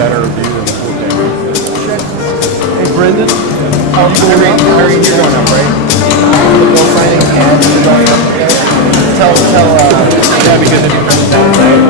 better view than the 4K. Hey, Brendan. How are you doing up, right? The bill signing and the going up there. Tell, Yeah, because if you press it down,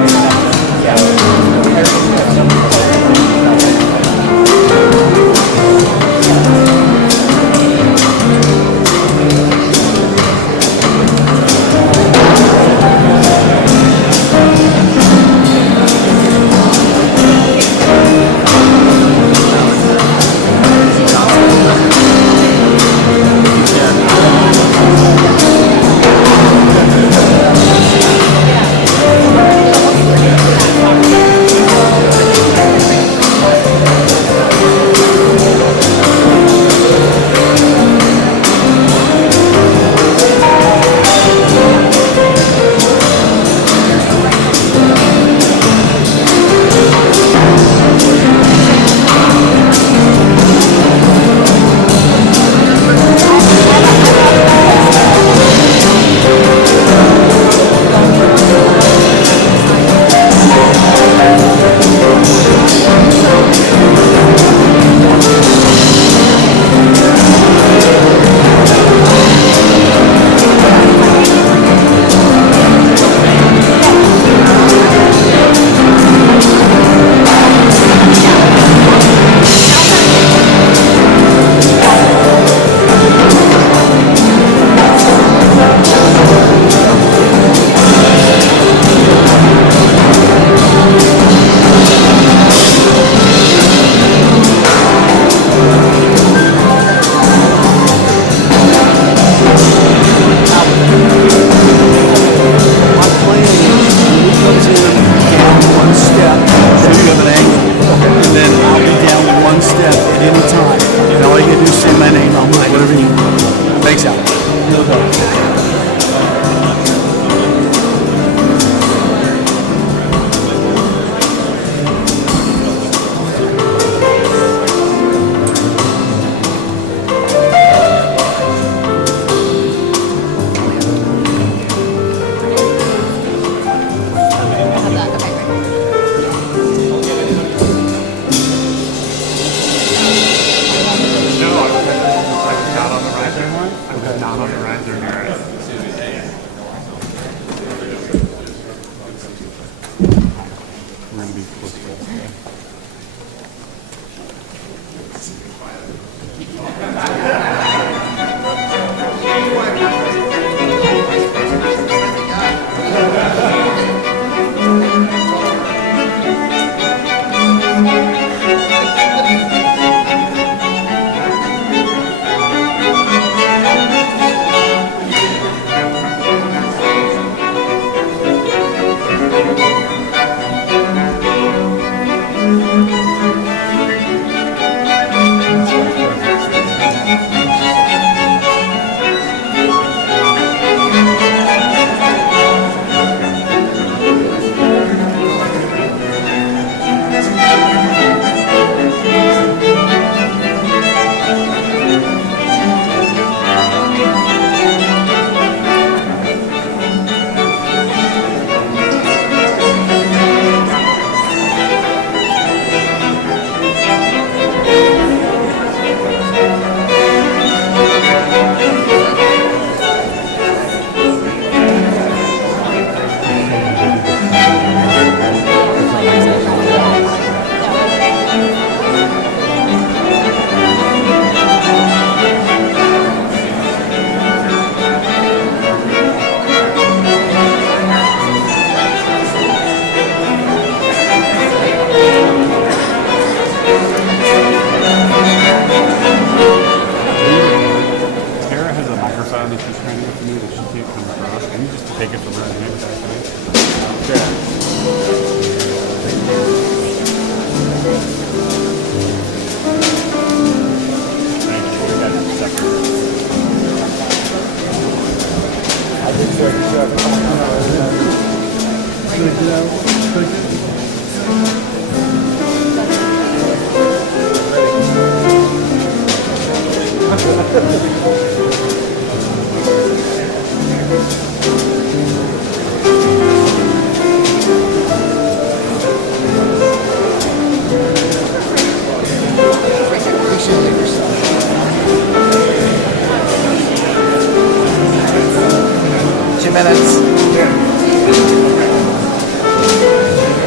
minutes.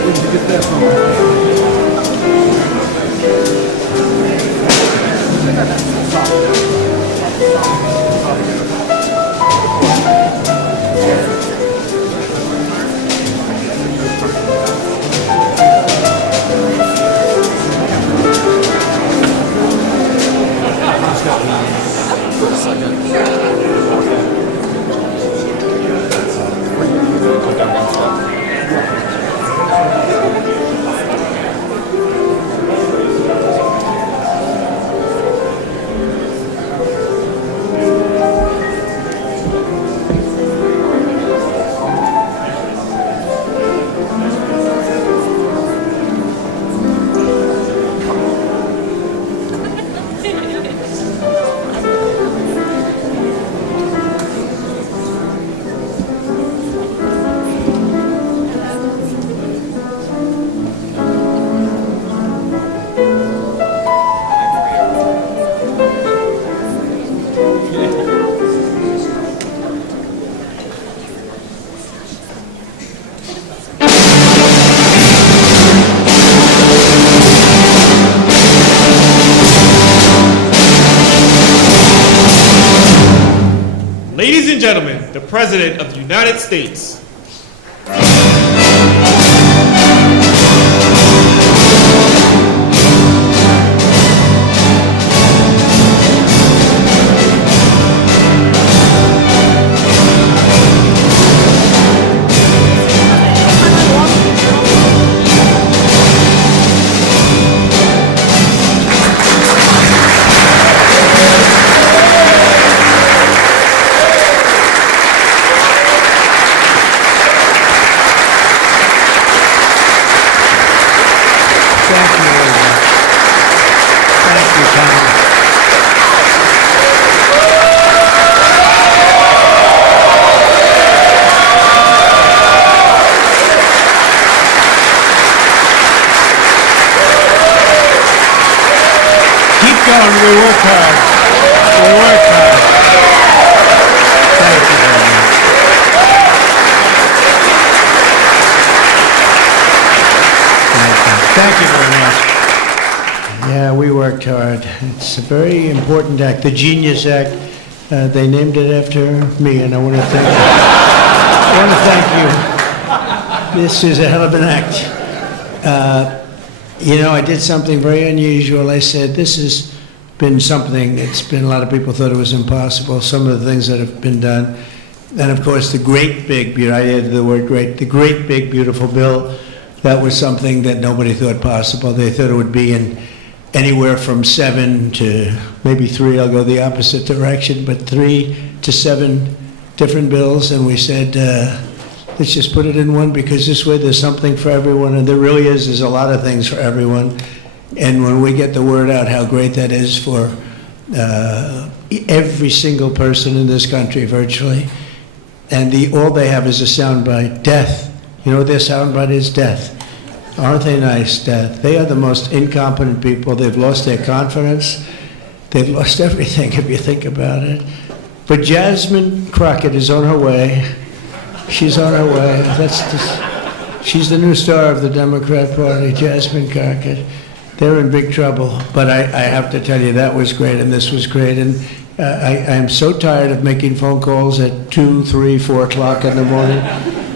Where'd you get that from? Ladies and gentlemen, the President of the United States. We work hard. We work hard. Thank you very much. Thank you very much. Yeah, we worked hard. It's a very important act, the Genius Act. They named it after me, and I want to thank you. This is a hell of an act. You know, I did something very unusual. I said, this has been something, it's been, a lot of people thought it was impossible, some of the things that have been done. And of course, the great big, I added the word great, the great big beautiful bill, that was something that nobody thought possible. They thought it would be in anywhere from 7 to maybe 3, I'll go the opposite direction, but 3 to 7 different bills. And we said, let's just put it in one, because this way there's something for everyone, and there really is. There's a lot of things for everyone. And when we get the word out how great that is for every single person in this country, virtually, and all they have is a soundbite, death. You know what their soundbite is? Death. Aren't they nice? Death. They are the most incompetent people. They've lost their confidence. They've lost everything, if you think about it. But Jasmine Crockett is on her way. She's on her way. She's the new star of the Democrat Party, Jasmine Crockett. They're in big trouble. But I have to tell you, that was great, and this was great. And I am so tired of making phone calls at 2, 3, 4 o'clock in the morning,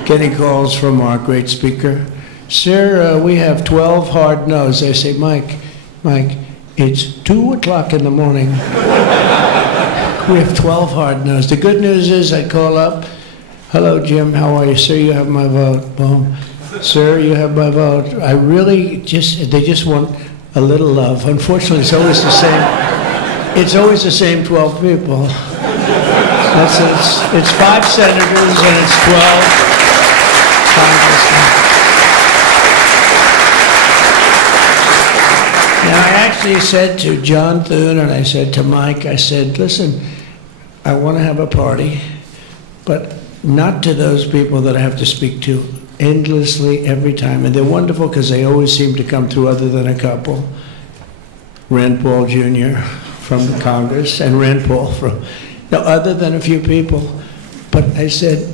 getting calls from our great speaker. Sir, we have 12 hard no's. I say, Mike, it's 2 o'clock in the morning. We have 12 hard no's. The good news is I call up, hello, Jim, how are you? Sir, you have my vote. Boom. Sir, you have my vote. I really they just want a little love. Unfortunately, it's always the same. It's always the same 12 people. It's 5 senators and it's 12 congressmen. Now, I actually said to John Thune and I said to Mike, I said, listen, I want to have a party, but not to those people that I have to speak to endlessly every time. And they're wonderful because they always seem to come through, other than a couple. Rand Paul Jr. from Congress and Rand Paul from, no, other than a few people. But I said,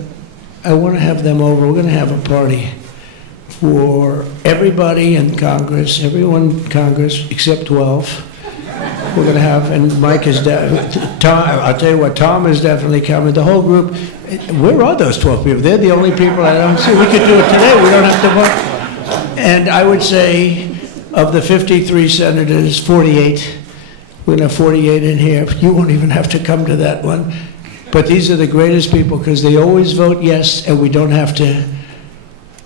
I want to have them over. We're going to have a party for everybody in Congress, everyone in Congress except 12. We're going to have, and Mike is, Tom, I'll tell you what, Tom is definitely coming. The whole group, where are those 12 people? They're the only people I don't see. We could do it today. We don't have to vote. And I would say of the 53 senators, 48, we're going to have 48 in here. You won't even have to come to that one. But these are the greatest people because they always vote yes, and we don't have to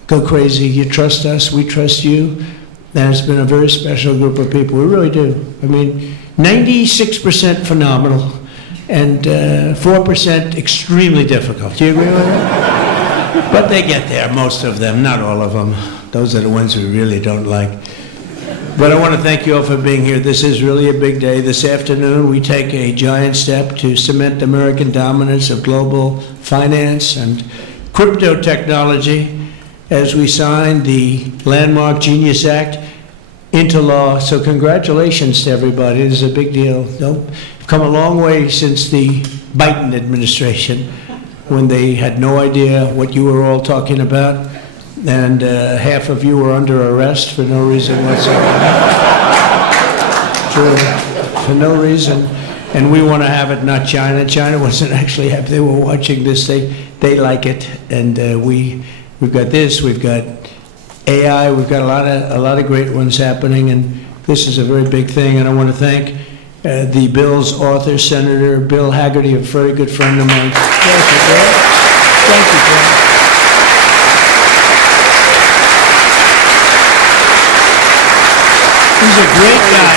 go crazy. You trust us, we trust you. And it's been a very special group of people. We really do. I mean, 96% phenomenal and 4% extremely difficult. Do you agree with that? But they get there, most of them, not all of them. Those are the ones we really don't like. But I want to thank you all for being here. This is really a big day. This afternoon, we take a giant step to cement American dominance of global finance and crypto technology as we sign the landmark Genius Act into law. So congratulations to everybody. This is a big deal. We've come a long way since the Biden administration when they had no idea what you were all talking about. And half of you were under arrest for no reason whatsoever. For no reason. And we want to have it, not China. China wasn't actually happy. They were watching this. They like it. And we've got this. We've got AI. We've got a lot of great ones happening. And this is a very big thing. And I want to thank the bill's author, Senator Bill Hagerty, a very good friend of mine. Thank you, Bill. Thank you, Bill. He's a great guy.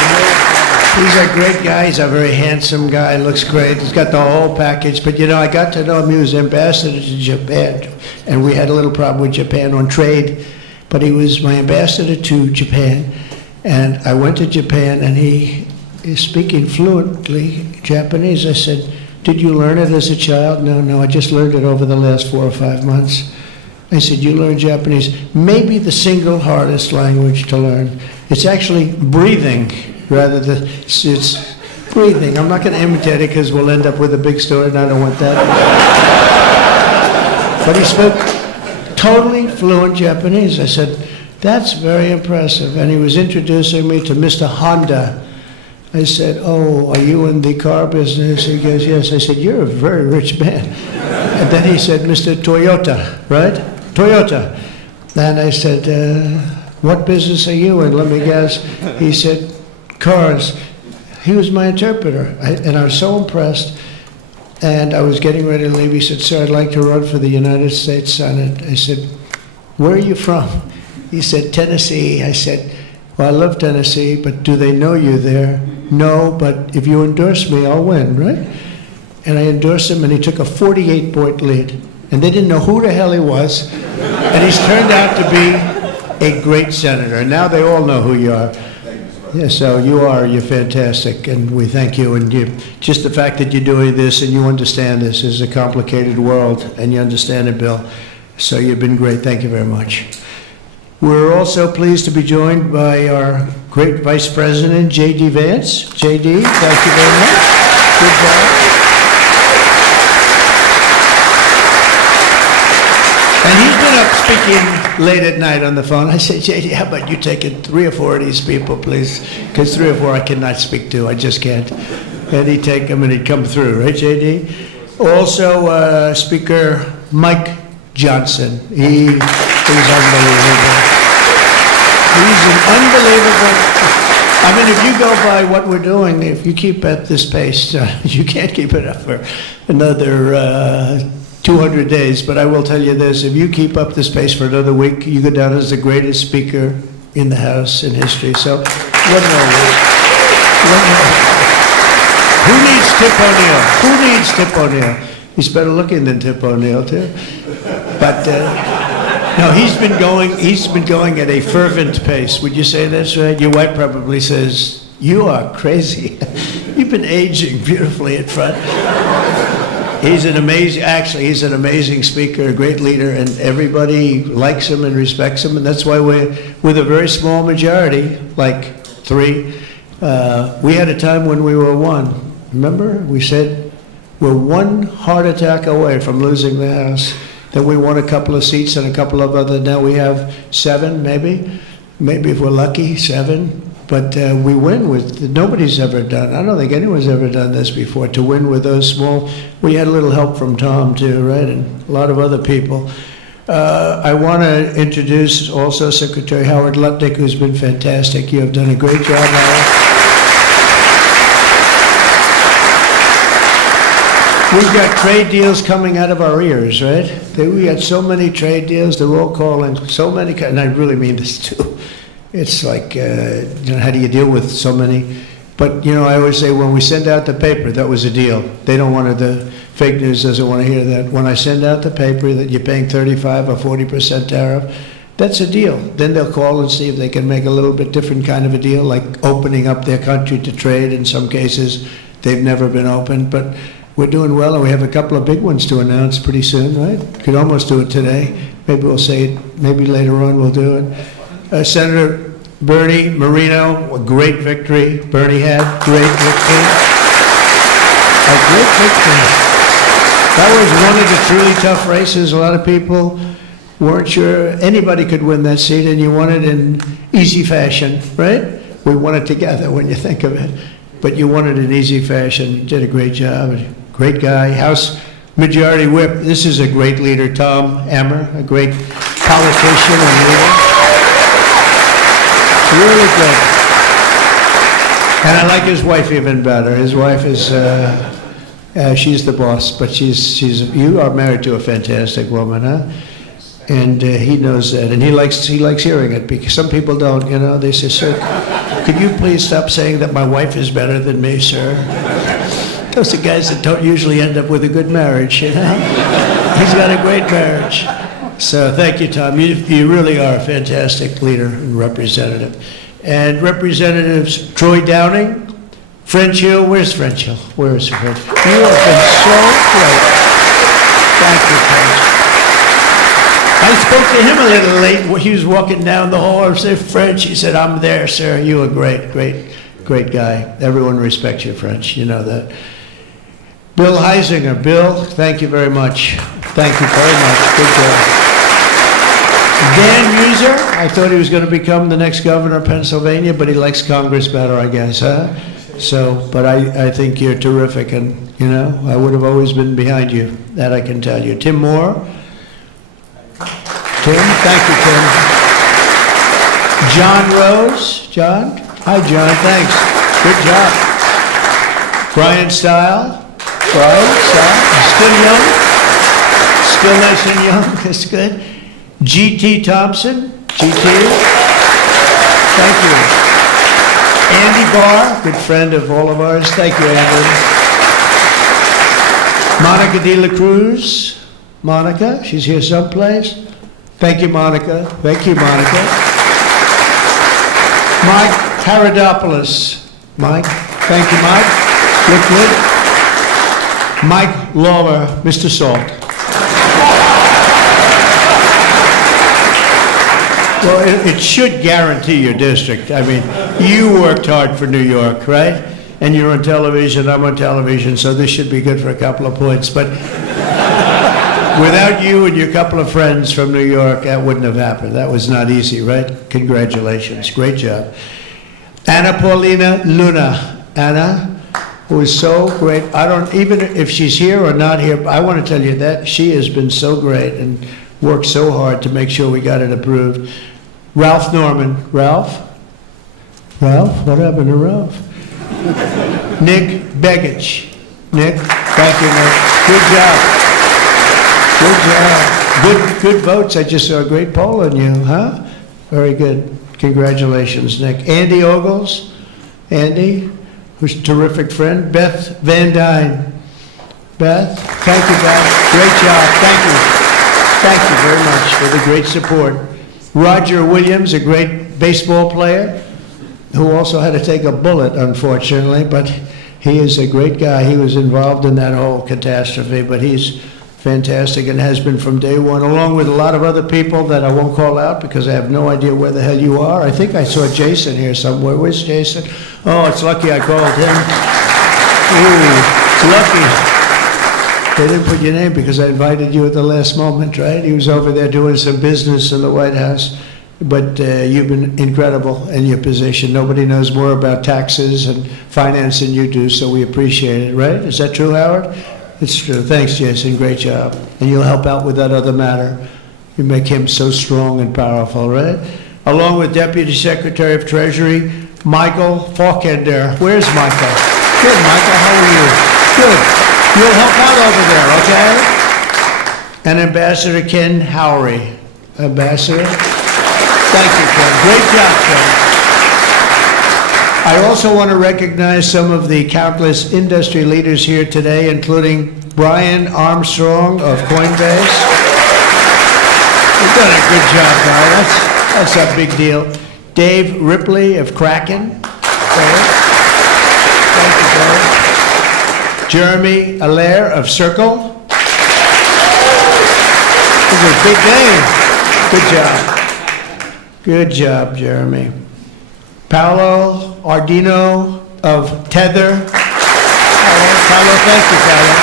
He's a great guy. He's a very handsome guy. Looks great. He's got the whole package. But, you know, I got to know him. He was ambassador to Japan. And we had a little problem with Japan on trade. But he was my ambassador to Japan. And I went to Japan, and he is speaking fluently Japanese. I said, did you learn it as a child? No, I just learned it over the last 4 or 5 months. I said, you learn Japanese. Maybe the single hardest language to learn. It's actually breathing rather than, it's breathing. I'm not going to imitate it because we'll end up with a big story and I don't want that. But he spoke totally fluent Japanese. I said, that's very impressive. And he was introducing me to Mr. Honda. I said, oh, are you in the car business? He goes, yes. I said, you're a very rich man. And then he said, Mr. Toyota, right? Toyota. And I said, what business are you in? Let me guess. He said, cars. He was my interpreter. And I was so impressed. And I was getting ready to leave. He said, sir, I'd like to run for the United States Senate. I said, where are you from? He said, Tennessee. I said, well, I love Tennessee, but do they know you there? No, but if you endorse me, I'll win, right? And I endorsed him, and he took a 48-point lead. And they didn't know who the hell he was. And he's turned out to be a great senator. And now they all know who you are. Yeah, so you're fantastic, and we thank you. And just the fact that you're doing this and you understand this is a complicated world, and you understand it, Bill. So you've been great. Thank you very much. We're also pleased to be joined by our great Vice President, J.D. Vance. J.D., thank you very much. Good job. And he's been up speaking late at night on the phone. I said, J.D., how about you taking 3 or 4 of these people, please? Because 3 or 4 I cannot speak to. I just can't. And he'd take them and he'd come through, right, J.D.? Also, Speaker Mike Johnson. He is unbelievable. He's an unbelievable. I mean, if you go by what we're doing, if you keep at this pace, you can't keep it up for another 200 days. But I will tell you this, if you keep up this pace for another week, you go down as the greatest speaker in the House in history. So, one more week. Who needs Tip O'Neill? Who needs Tip O'Neill? He's better looking than Tip O'Neill, too. But, no, he's been going at a fervent pace. Would you say that's right? Your wife probably says, you are crazy. You've been aging beautifully in front. He's an amazing speaker, a great leader, and everybody likes him and respects him, and that's why with a very small majority, like 3, we had a time when we were 1. Remember? We said, we're 1 heart attack away from losing the House. Then we won a couple of seats and a couple of other, now we have 7 maybe if we're lucky, 7. But we win with, nobody's ever done, I don't think anyone's ever done this before, to win with those small. We had a little help from Tom too, right, and a lot of other people. I want to introduce also Secretary Howard Lutnick, who's been fantastic. You have done a great job, Howard. We've got trade deals coming out of our ears, right? We got so many trade deals, they're all calling so many, and I really mean this too. It's like, how do you deal with so many? But, I always say when we send out the paper, that was a deal. They don't want the fake news doesn't want to hear that. When I send out the paper that you're paying 35 or 40% tariff, that's a deal. Then they'll call and see if they can make a little bit different kind of a deal, like opening up their country to trade. In some cases, they've never been opened, but we're doing well, and we have a couple of big ones to announce pretty soon, right? Could almost do it today. Maybe we'll say it, maybe later on we'll do it. Senator Bernie Moreno, a great victory. Bernie had great victory. A great victory. That was one of the truly tough races. A lot of people weren't sure anybody could win that seat, and you won it in easy fashion, right? We won it together when you think of it. But you won it in easy fashion. You did a great job. Great guy. House Majority Whip. This is a great leader, Tom Emmer, a great politician and leader. Really good. And I like his wife even better. His wife is, she's the boss, but you are married to a fantastic woman, huh? And he knows that, and he likes hearing it, because some people don't, they say, sir, could you please stop saying that my wife is better than me, sir? Those are guys that don't usually end up with a good marriage, He's got a great marriage. So thank you, Tom. You really are a fantastic leader and representative. And Representatives Troy Downing, French Hill, where's French Hill? Where is French? You have been so great. Thank you, French. I spoke to him a little late. He was walking down the hall. I said, French. He said, I'm there, sir. You are great, great, great guy. Everyone respects you, French. You know that. Bill Heisinger. Bill, thank you very much. Thank you very much. Good job. Dan User, I thought he was going to become the next governor of Pennsylvania, but he likes Congress better, I guess, huh? So, but I think you're terrific, and, I would have always been behind you. That I can tell you. Tim Moore. Tim, thank you, Tim. John Rose. John? Hi, John, thanks. Good job. Brian Stile. Brian Stile. Still young. Still nice and young. That's good. G.T. Thompson. G.T. Thank you. Andy Barr, good friend of all of ours. Thank you, Andy. Monica De La Cruz. Monica, she's here someplace. Thank you, Monica. Thank you, Monica. Mike Paradopoulos. Mike, thank you, Mike. Look good. Mike Lawler, Mr. Salt. Well, it should guarantee your district. I mean, you worked hard for New York, right? And you're on television, I'm on television, so this should be good for a couple of points. But without you and your couple of friends from New York, that wouldn't have happened. That was not easy, right? Congratulations. Great job. Anna Paulina Luna. Anna, who is so great. I don't, even if she's here or not here, I want to tell you that she has been so great and worked so hard to make sure we got it approved. Ralph Norman. Ralph? Ralph? What happened to Ralph? Nick Begich. Nick, thank you, Nick. Good job. Good job. Good votes. I just saw a great poll on you, huh? Very good. Congratulations, Nick. Andy Ogles. Andy, who's a terrific friend. Beth Van Dyne. Beth, thank you, Beth. Great job. Thank you. Thank you very much for the great support. Roger Williams, a great baseball player, who also had to take a bullet, unfortunately, but he is a great guy. He was involved in that whole catastrophe, but he's fantastic and has been from day one, along with a lot of other people that I won't call out because I have no idea where the hell you are. I think I saw Jason here somewhere. Where's Jason? Oh, it's lucky I called him. Ooh, it's lucky. They didn't put your name because I invited you at the last moment, right? He was over there doing some business in the White House. But you've been incredible in your position. Nobody knows more about taxes and finance than you do, so we appreciate it, right? Is that true, Howard? It's true. Thanks, Jason. Great job. And you'll help out with that other matter. You make him so strong and powerful, right? Along with Deputy Secretary of Treasury, Michael Faulkender. Where's Michael? Good, Michael. How are you? Good. You'll help out over there, okay? And Ambassador Ken Howry. Ambassador? Thank you, Ken. Great job, Ken. I also want to recognize some of the countless industry leaders here today, including Brian Armstrong of Coinbase. You've done a good job, guy. That's a big deal. Dave Ripley of Kraken. Thank you, Dave. Jeremy Allaire of Circle. This is a big name. Good job. Good job, Jeremy. Paolo Ardino of Tether. Paolo, thank you, Paolo.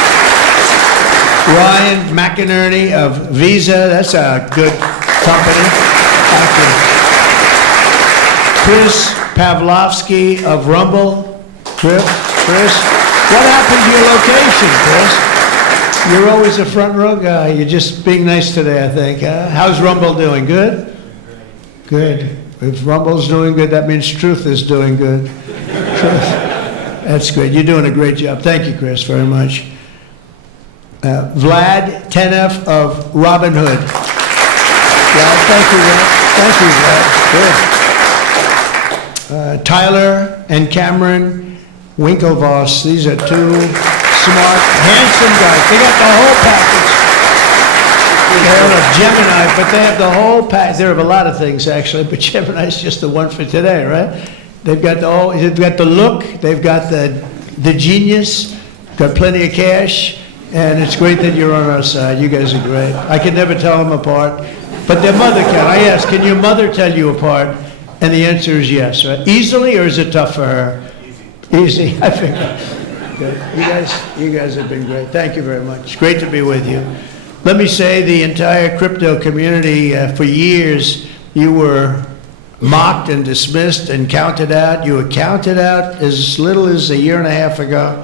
Ryan McInerney of Visa. That's a good company. Thank you. Chris Pavlovsky of Rumble. Chris, what happened to your location, Chris? You're always a front row guy. You're just being nice today, I think. How's Rumble doing? Good? Good. If Rumble's doing good, that means Truth is doing good. That's great. You're doing a great job. Thank you, Chris, very much. Vlad Tenev of Robinhood. Yeah, thank you, Vlad. Thank you, Vlad. Good. Tyler and Cameron Winklevoss. These are two smart, handsome guys. They got the whole package. They're a Gemini, but they have the whole pack. They have a lot of things actually, but Gemini's just the one for today, right? They've got they've got the look, they've got the genius, got plenty of cash, and it's great that you're on our side. You guys are great. I can never tell them apart, but their mother can. I asked, can your mother tell you apart? And the answer is yes, right? Easily, or is it tough for her? Easy. I think. Good. You guys have been great. Thank you very much. Great to be with you. Let me say the entire crypto community, for years, you were mocked and dismissed and counted out. You were counted out as little as a year and a half ago.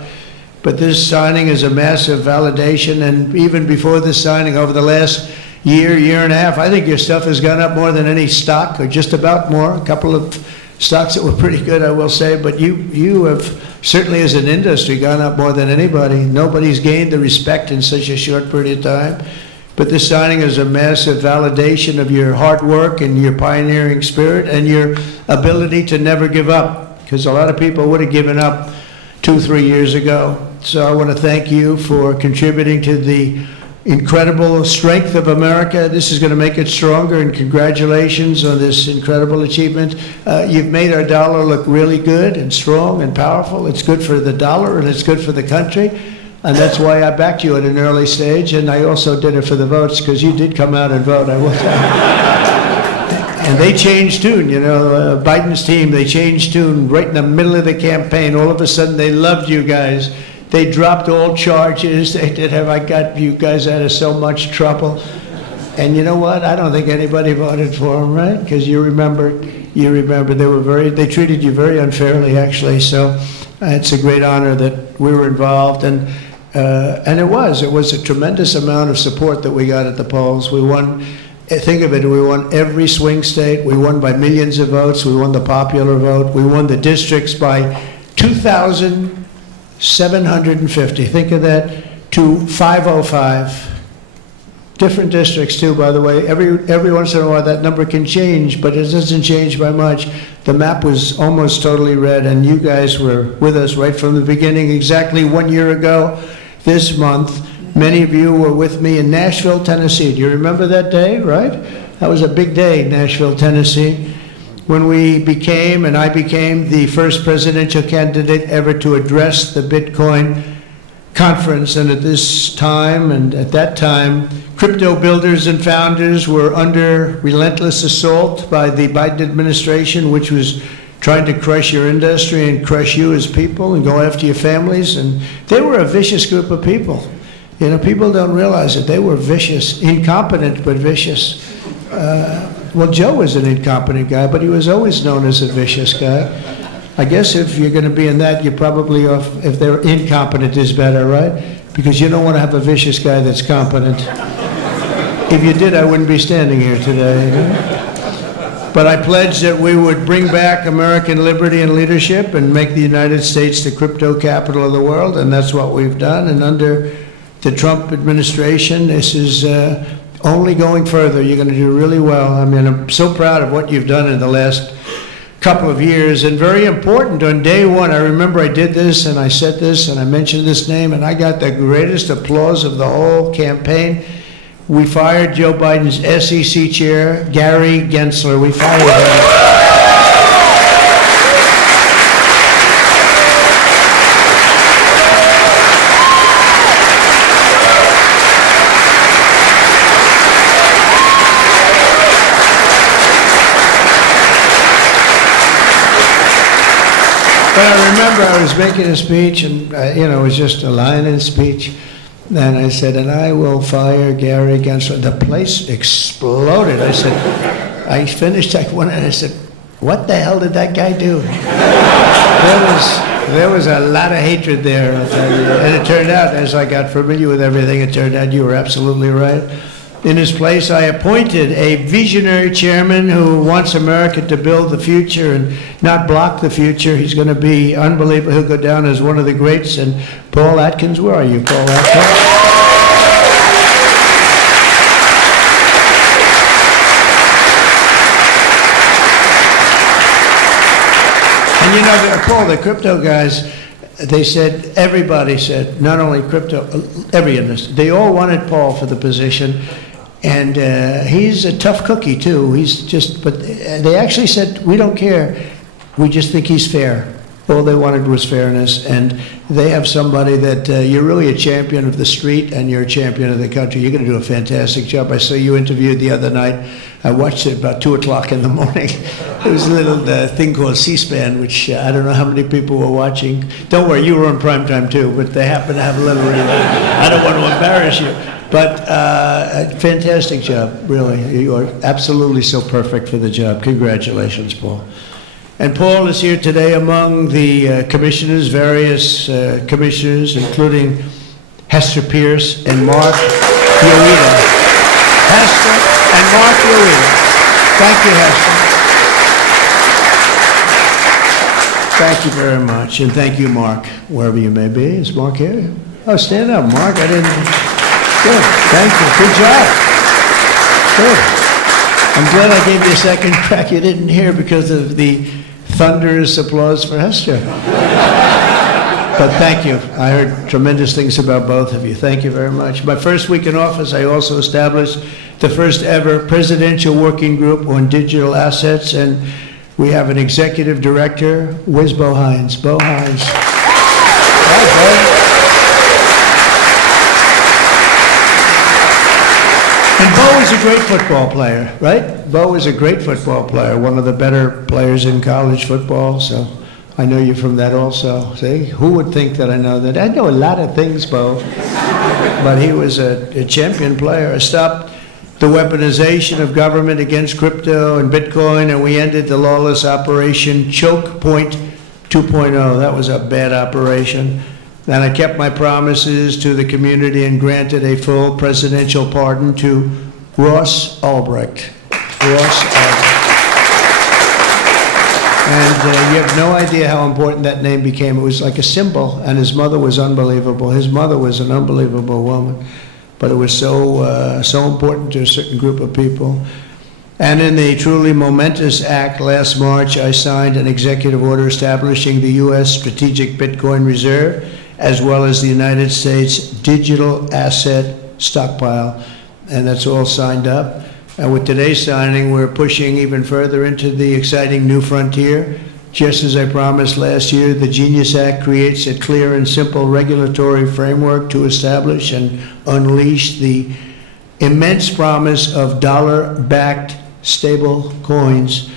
But this signing is a massive validation. And even before this signing, over the last year and a half, I think your stuff has gone up more than any stock, or just about more. A couple of stocks that were pretty good, I will say. But you have certainly, as an industry, gone up more than anybody. Nobody's gained the respect in such a short period of time. But this signing is a massive validation of your hard work and your pioneering spirit and your ability to never give up, because a lot of people would have given up 2-3 years ago. So I want to thank you for contributing to the incredible strength of America. This is going to make it stronger, and congratulations on this incredible achievement. You've made our dollar look really good and strong and powerful. It's good for the dollar and it's good for the country, and that's why I backed you at an early stage, and I also did it for the votes, because you did come out and vote, I will tell you. And they changed tune, you know, Biden's team, they changed tune right in the middle of the campaign. All of a sudden they loved you guys. They dropped all charges. They did have, I got you guys out of so much trouble. And you know what? I don't think anybody voted for them, right? Because you remember, they treated you very unfairly, actually. So it's a great honor that we were involved. And it was a tremendous amount of support that we got at the polls. We won, think of it, we won every swing state. We won by millions of votes. We won the popular vote. We won the districts by 2,750, think of that, to 505. Different districts too, by the way. Every once in a while that number can change, but it doesn't change by much. The map was almost totally red, and you guys were with us right from the beginning. Exactly 1 year ago this month, many of you were with me in Nashville, Tennessee. Do you remember that day, right? That was a big day, Nashville, Tennessee, when I became the first presidential candidate ever to address the Bitcoin conference. And at this time, and at that time, crypto builders and founders were under relentless assault by the Biden administration, which was trying to crush your industry and crush you as people and go after your families. And they were a vicious group of people. You know, people don't realize that they were vicious, incompetent, but vicious. Well, Joe was an incompetent guy, but he was always known as a vicious guy. I guess if you're going to be in that, you're probably off, if they're incompetent is better, right? Because you don't want to have a vicious guy that's competent. If you did, I wouldn't be standing here today. You know? But I pledged that we would bring back American liberty and leadership and make the United States the crypto capital of the world, and that's what we've done. And under the Trump administration, this is only going further. You're going to do really well. I mean, I'm so proud of what you've done in the last couple of years, and very important. On day one, I remember I did this, and I said this, and I mentioned this name, and I got the greatest applause of the whole campaign. We fired Joe Biden's SEC chair, Gary Gensler. We fired him. But I remember I was making a speech, and you know, it was just a line in a speech, and I said, "And I will fire Gary Gensler." The place exploded. I said, I finished that one, and I said, "What the hell did that guy do?" There was a lot of hatred there, I'll tell you. And it turned out, as I got familiar with everything, it turned out you were absolutely right. In his place, I appointed a visionary chairman who wants America to build the future and not block the future. He's going to be unbelievable. He'll go down as one of the greats. And Paul Atkins, where are you, Paul Atkins? And you know, Paul, the crypto guys, they said, everybody said, not only crypto, every industry, they all wanted Paul for the position. And he's a tough cookie, too. He's just, but they actually said, we don't care. We just think he's fair. All they wanted was fairness. And they have somebody that you're really a champion of the street and you're a champion of the country. You're going to do a fantastic job. I saw you interviewed the other night. I watched it about 2 o'clock in the morning. It was a little thing called C-SPAN, which I don't know how many people were watching. Don't worry, you were on primetime, too, but they happen to have a little reason. I don't want to embarrass you. But a fantastic job, really. You are absolutely so perfect for the job. Congratulations, Paul. And Paul is here today among the commissioners, various commissioners, including Hester Pierce and Mark Yoida. Hester and Mark Yoida. Thank you, Hester. Thank you very much. And thank you, Mark, wherever you may be. Is Mark here? Oh, stand up, Mark. I didn't... Good, thank you. Good job. Good. I'm glad I gave you a second crack you didn't hear because of the thunderous applause for Hester. But thank you. I heard tremendous things about both of you. Thank you very much. My first week in office, I also established the first ever presidential working group on digital assets, and we have an executive director. Where's Bo Hines? Bo Hines. Hi, Bo. And Bo is a great football player, right? Bo is a great football player, one of the better players in college football, so I know you from that also. See, who would think that I know that? I know a lot of things, Bo, but he was a champion player. I stopped the weaponization of government against crypto and Bitcoin, and we ended the lawless operation Choke Point 2.0. That was a bad operation. And I kept my promises to the community and granted a full presidential pardon to Ross Ulbricht. Ross Ulbricht. And you have no idea how important that name became. It was like a symbol, and his mother was unbelievable. His mother was an unbelievable woman, but it was so important to a certain group of people. And in the truly momentous act last March, I signed an executive order establishing the U.S. Strategic Bitcoin Reserve, as well as the United States Digital Asset Stockpile. And that's all signed up. And with today's signing, we're pushing even further into the exciting new frontier. Just as I promised last year, the Genius Act creates a clear and simple regulatory framework to establish and unleash the immense promise of dollar-backed stable coins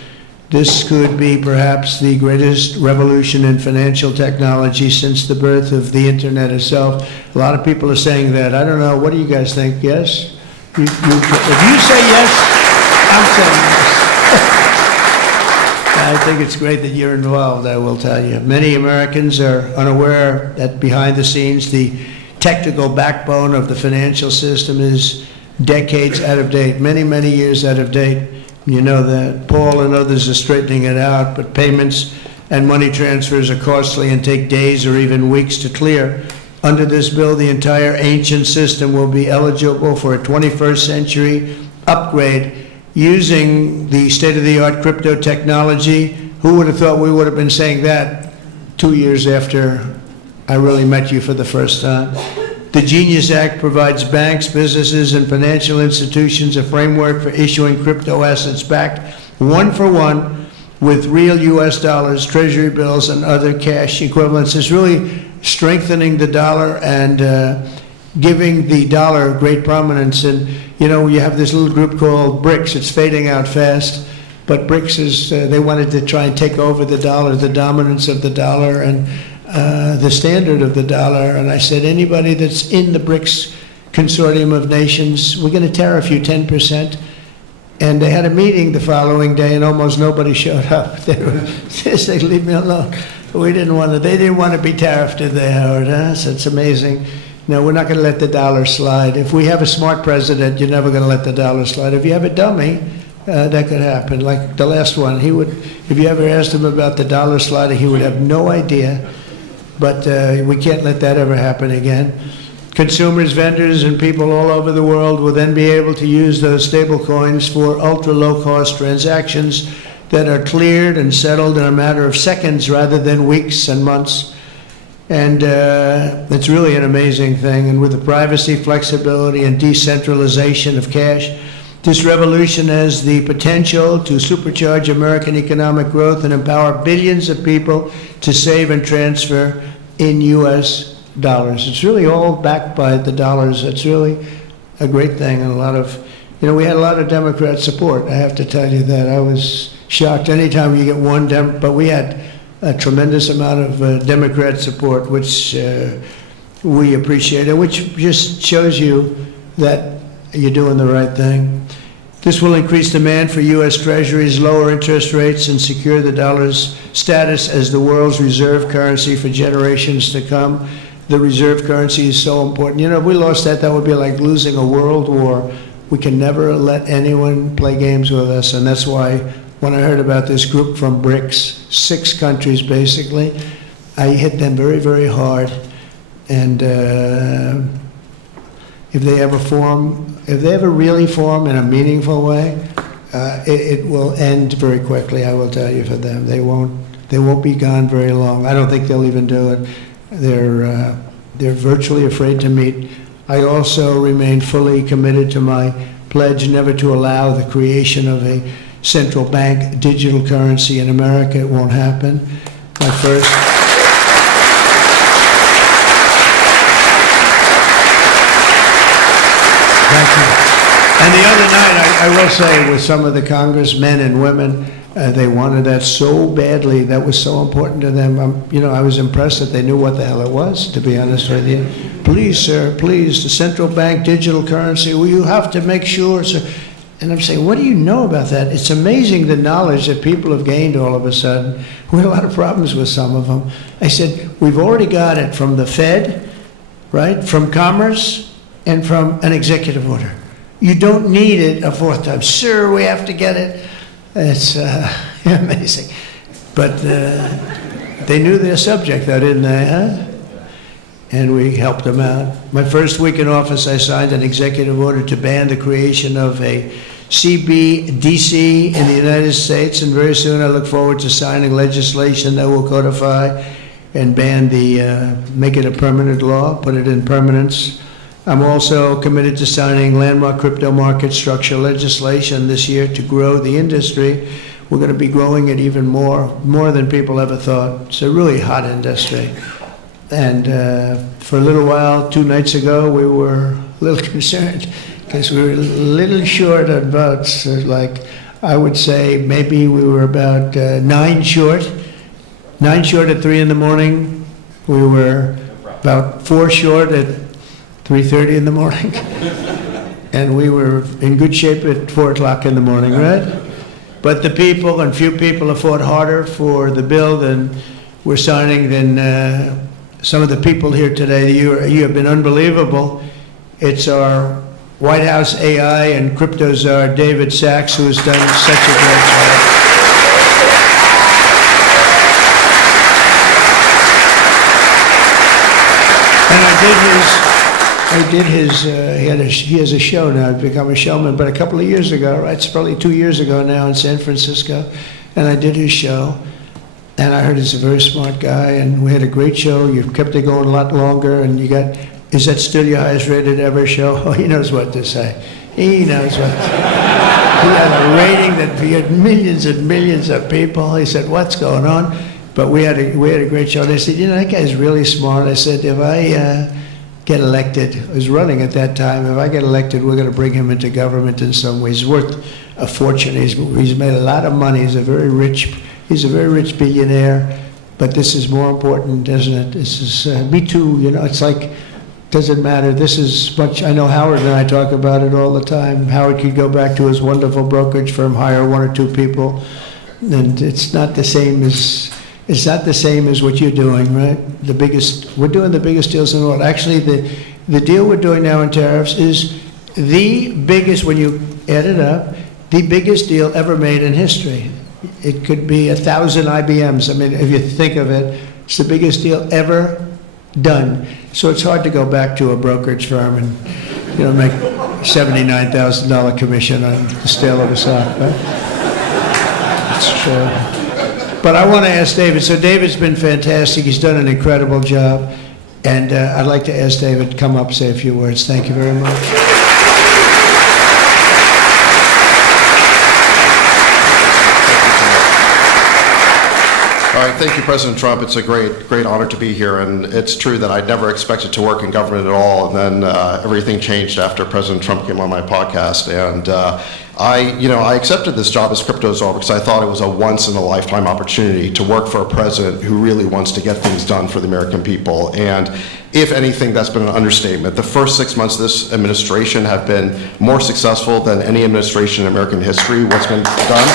This could be perhaps the greatest revolution in financial technology since the birth of the internet itself. A lot of people are saying that. I don't know. What do you guys think? Yes? If you say yes, I'm saying yes. I think it's great that you're involved, I will tell you. Many Americans are unaware that behind the scenes, the technical backbone of the financial system is decades out of date, many, many years out of date. You know that. Paul and others are straightening it out, but payments and money transfers are costly and take days or even weeks to clear. Under this bill, the entire ancient system will be eligible for a 21st century upgrade using the state-of-the-art crypto technology. Who would have thought we would have been saying that 2 years after I really met you for the first time? The Genius Act provides banks, businesses, and financial institutions a framework for issuing crypto assets backed one for one with real U.S. dollars, treasury bills, and other cash equivalents. It's really strengthening the dollar and giving the dollar great prominence. And, you know, you have this little group called BRICS. It's fading out fast. But BRICS is, they wanted to try and take over the dollar, the dominance of the dollar, and the standard of the dollar. And I said, anybody that's in the BRICS consortium of nations, we're going to tariff you 10%. And they had a meeting the following day, and almost nobody showed up. They said, leave me alone. We didn't want to, they didn't want to be tariffed, did they, Howard? Huh? So it's amazing. No, we're not going to let the dollar slide. If we have a smart president, you're never going to let the dollar slide. If you have a dummy, that could happen. Like the last one, he would, if you ever asked him about the dollar sliding, he would have no idea. But we can't let that ever happen again. Consumers, vendors, and people all over the world will then be able to use those stable coins for ultra-low-cost transactions that are cleared and settled in a matter of seconds rather than weeks and months. And it's really an amazing thing. And with the privacy, flexibility, and decentralization of cash, this revolution has the potential to supercharge American economic growth and empower billions of people to save and transfer in U.S. dollars. It's really all backed by the dollars. It's really a great thing. And a lot of, you know, we had a lot of Democrat support. I have to tell you that. I was shocked anytime you get one but we had a tremendous amount of Democrat support, which we appreciate, and which just shows you that you're doing the right thing. This will increase demand for U.S. Treasuries, lower interest rates, and secure the dollar's status as the world's reserve currency for generations to come. The reserve currency is so important. You know, if we lost that, that would be like losing a world war. We can never let anyone play games with us, and that's why when I heard about this group from BRICS, 6 countries basically, I hit them very, very hard. And if they ever really form in a meaningful way, it will end very quickly, I will tell you, for them. They won't be gone very long. I don't think they'll even do it. They're virtually afraid to meet. I also remain fully committed to my pledge never to allow the creation of a central bank digital currency in America. It won't happen. My first. Thank you. And the other night, I will say, with some of the congressmen and women, they wanted that so badly. That was so important to them. You know, I was impressed that they knew what the hell it was, to be honest with you. Please, sir, please, the central bank digital currency, well, you have to make sure, sir. And I'm saying, what do you know about that? It's amazing the knowledge that people have gained all of a sudden. We had a lot of problems with some of them. I said, we've already got it from the Fed, right, from Commerce, and from an executive order. You don't need it a fourth time. Sir, we have to get it. It's amazing. But they knew their subject, though, didn't they, huh? And we helped them out. My first week in office, I signed an executive order to ban the creation of a CBDC in the United States, and very soon I look forward to signing legislation that will codify and ban make it a permanent law, put it in permanence. I'm also committed to signing landmark crypto market structure legislation this year to grow the industry. We're going to be growing it even more than people ever thought. It's a really hot industry. And for a little while, 2 nights ago, we were a little concerned because we were a little short on votes. Like, I would say maybe we were about 9 short. 9 short at 3 in the morning. We were about 4 short at 3:30 in the morning. And we were in good shape at 4 o'clock in the morning, right? But the people, and few people have fought harder for the bill than we're signing than some of the people here today. You have been unbelievable. It's our White House AI and crypto czar, David Sachs, who has done such a great job. And he has a show now, he's become a showman, but a couple of years ago, right, it's probably 2 years ago now in San Francisco, and I did his show, and I heard he's a very smart guy, and we had a great show. You've kept it going a lot longer, and you got, is that still your highest rated ever show? Oh, he knows what to say. He knows what to say. He had a rating that he had millions and millions of people. He said, what's going on? But we had a great show. And I said, you know, that guy's really smart. I said, if I get elected, I was running at that time, if I get elected, we're going to bring him into government in some ways. He's worth a fortune. He's made a lot of money. He's a very rich billionaire. But this is more important, isn't it? This is, me too, you know, it's like, doesn't matter. This is much, I know Howard and I talk about it all the time. Howard could go back to his wonderful brokerage firm, hire 1 or 2 people, and it's not the same as what you're doing, right? We're doing the biggest deals in the world. Actually, the deal we're doing now in tariffs is the biggest, when you add it up, the biggest deal ever made in history. It could be 1,000 IBMs. I mean, if you think of it, it's the biggest deal ever done. So it's hard to go back to a brokerage firm and, you know, make $79,000 commission on the sale of a stock, right? It's true. But I want to ask David. So David's been fantastic. He's done an incredible job. And I'd like to ask David to come up, say a few words. Thank you very much. All right, thank you, President Trump. It's a great honor to be here, and it's true that I never expected to work in government at all, and then everything changed after President Trump came on my podcast, and I accepted this job as crypto czar because I thought it was a once-in-a-lifetime opportunity to work for a president who really wants to get things done for the American people, and if anything, that's been an understatement. The first 6 months of this administration have been more successful than any administration in American history. What's been done?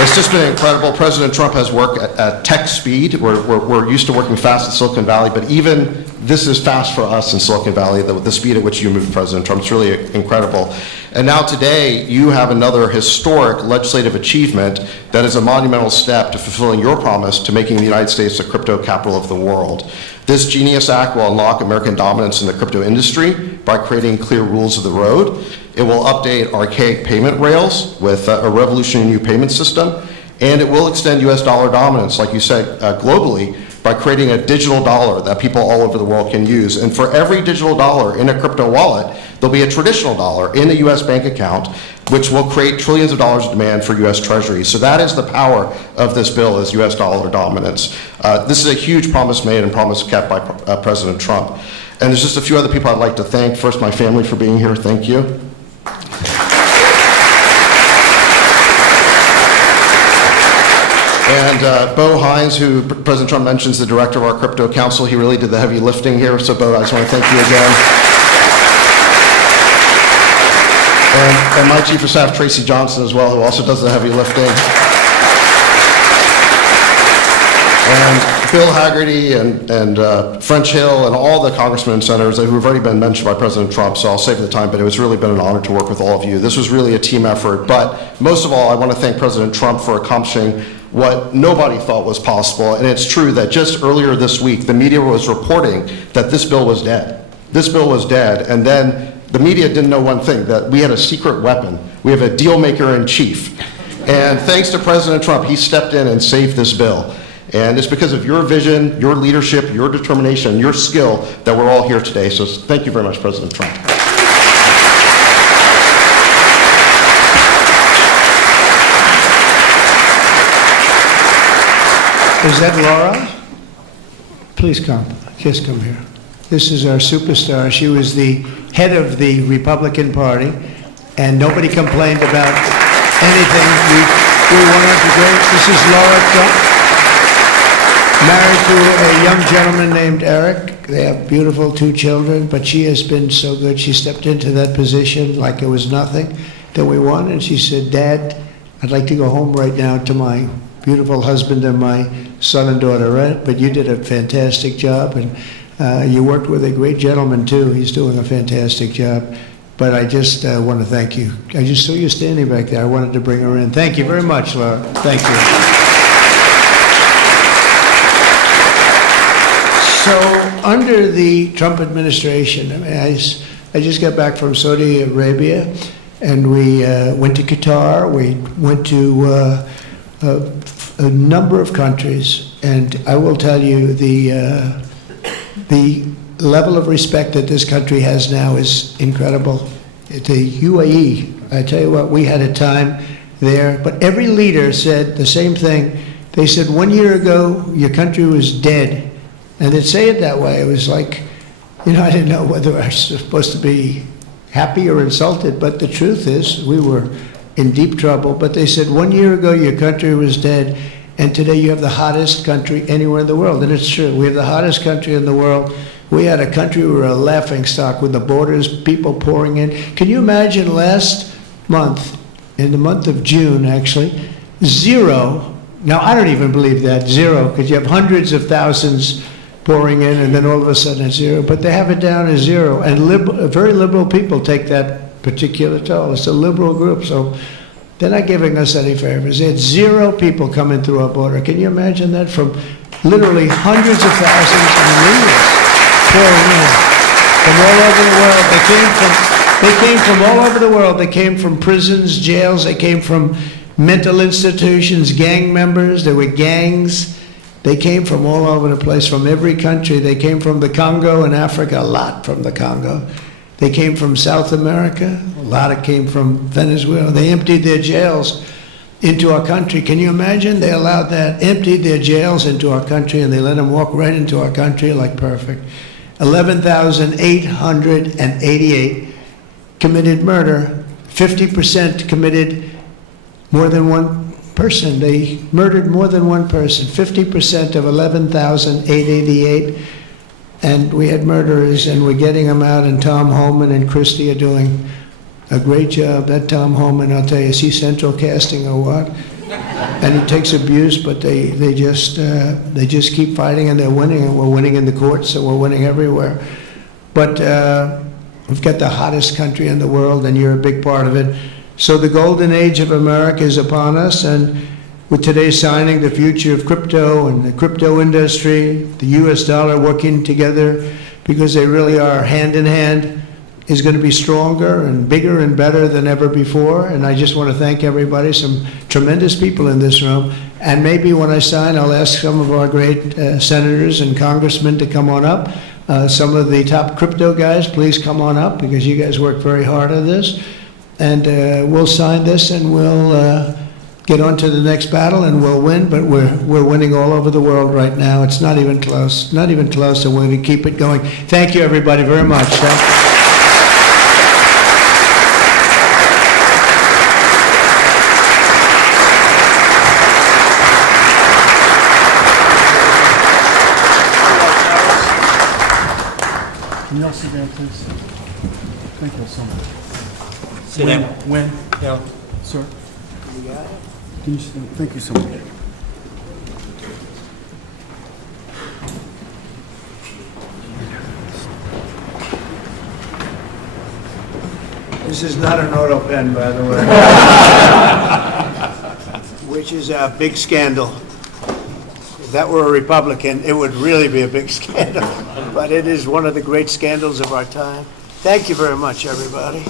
It's just been incredible. President Trump has worked at tech speed. We're used to working fast in Silicon Valley, but even this is fast for us in Silicon Valley, the speed at which you move, President Trump. It's really incredible. And now today, you have another historic legislative achievement that is a monumental step to fulfilling your promise to making the United States the crypto capital of the world. This Genius Act will unlock American dominance in the crypto industry by creating clear rules of the road. It will update archaic payment rails with a revolutionary new payment system, and it will extend U.S. dollar dominance, like you said, globally, by creating a digital dollar that people all over the world can use. And for every digital dollar in a crypto wallet, there'll be a traditional dollar in a U.S. bank account, which will create trillions of dollars of demand for U.S. Treasuries. So that is the power of this bill, is U.S. dollar dominance. This is a huge promise made and promise kept by President Trump. And there's just a few other people I'd like to thank. First, my family for being here. Thank you. And Bo Hines, who President Trump mentions, the director of our crypto council, he really did the heavy lifting here. So Bo, I just want to thank you again. And my chief of staff, Tracy Johnson, as well, who also does the heavy lifting. And Bill Hagerty and French Hill and all the congressmen and senators who have already been mentioned by President Trump, so I'll save the time, but it was really been an honor to work with all of you. This was really a team effort, but most of all, I want to thank President Trump for accomplishing what nobody thought was possible, and it's true that just earlier this week, the media was reporting that this bill was dead. This bill was dead, and then the media didn't know one thing, that we had a secret weapon. We have a deal maker in chief. And thanks to President Trump, he stepped in and saved this bill. And it's because of your vision, your leadership, your determination, your skill that we're all here today. So thank you very much, President Trump. Is that Laura? Please come. Just come here. This is our superstar. She was the head of the Republican Party, and nobody complained about anything. We wanted to go. This is Laura Trump, married to a young gentleman named Eric. They have beautiful 2 children, but she has been so good. She stepped into that position like it was nothing that we wanted. And she said, Dad, I'd like to go home right now to my beautiful husband and my son and daughter, right? But you did a fantastic job, and you worked with a great gentleman, too. He's doing a fantastic job. But I just want to thank you. I just saw you standing back there. I wanted to bring her in. Thank you very much, Laura. Thank you. So under the Trump administration, I mean, I just got back from Saudi Arabia, and we went to Qatar. We went to a number of countries, and I will tell you the level of respect that this country has now is incredible. The UAE, I tell you what, we had a time there, but every leader said the same thing. They said 1 year ago, your country was dead. And they'd say it that way. It was like, I didn't know whether I was supposed to be happy or insulted, but the truth is we were in deep trouble. But they said 1 year ago, your country was dead, and today you have the hottest country anywhere in the world. And it's true. We have the hottest country in the world. We had a country, we were a laughingstock with the borders, people pouring in. Can you imagine last month, in the month of June, actually, 0, now I don't even believe that, 0, because you have hundreds of thousands pouring in, and then all of a sudden it's 0, but they have it down as 0. And very liberal people take that particular toll. It's a liberal group, so they're not giving us any favors. They had 0 people coming through our border. Can you imagine that? From literally hundreds of thousands and millions pouring in from all over the world. They came from all over the world. They came from prisons, jails. They came from mental institutions, gang members. There were gangs. They came from all over the place, from every country. They came from the Congo in Africa, a lot from the Congo. They came from South America, a lot came from Venezuela. They emptied their jails into our country. Can you imagine? They allowed that, emptied their jails into our country, and they let them walk right into our country like perfect. 11,888 committed murder. 50% committed more than one person. They murdered more than one person. 50% of 11,888. And we had murderers, and we're getting them out, and Tom Homan and Christie are doing a great job. That Tom Homan, I'll tell you, is he central casting or what? And he takes abuse, but they just keep fighting, and they're winning, and we're winning in the courts, so we're winning everywhere. But we've got the hottest country in the world, and you're a big part of it. So the golden age of America is upon us, and with today's signing, the future of crypto and the crypto industry, the US dollar working together, because they really are hand in hand, is going to be stronger and bigger and better than ever before. And I just want to thank everybody, some tremendous people in this room. And maybe when I sign, I'll ask some of our great senators and congressmen to come on up. Some of the top crypto guys, please come on up, because you guys work very hard on this. And we'll sign this, and we'll get on to the next battle, and we'll win. But we're winning all over the world right now. It's not even close, not even close, and we're going to keep it going. Thank you, everybody, very much. Thank you. Can you all sit down, please? Thank you so much. Sit down. When? Yeah. Sir? Can you sit down? Thank you so much. This is not an auto pen, by the way. Which is a big scandal. If that were a Republican, it would really be a big scandal. But it is one of the great scandals of our time. Thank you very much, everybody.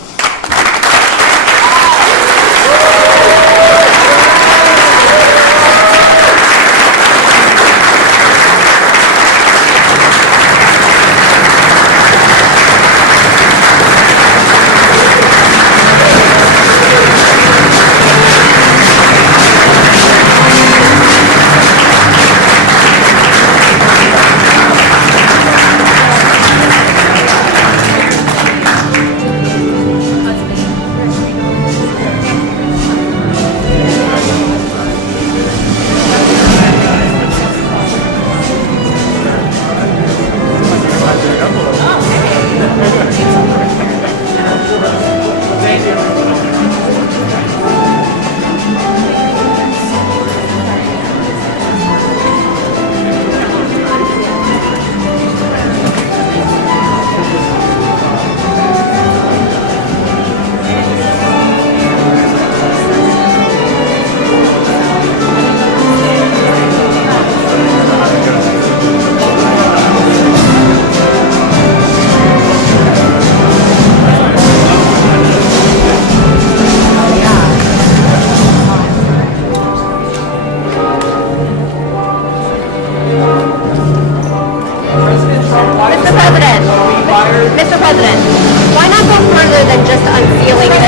than just unsealing this.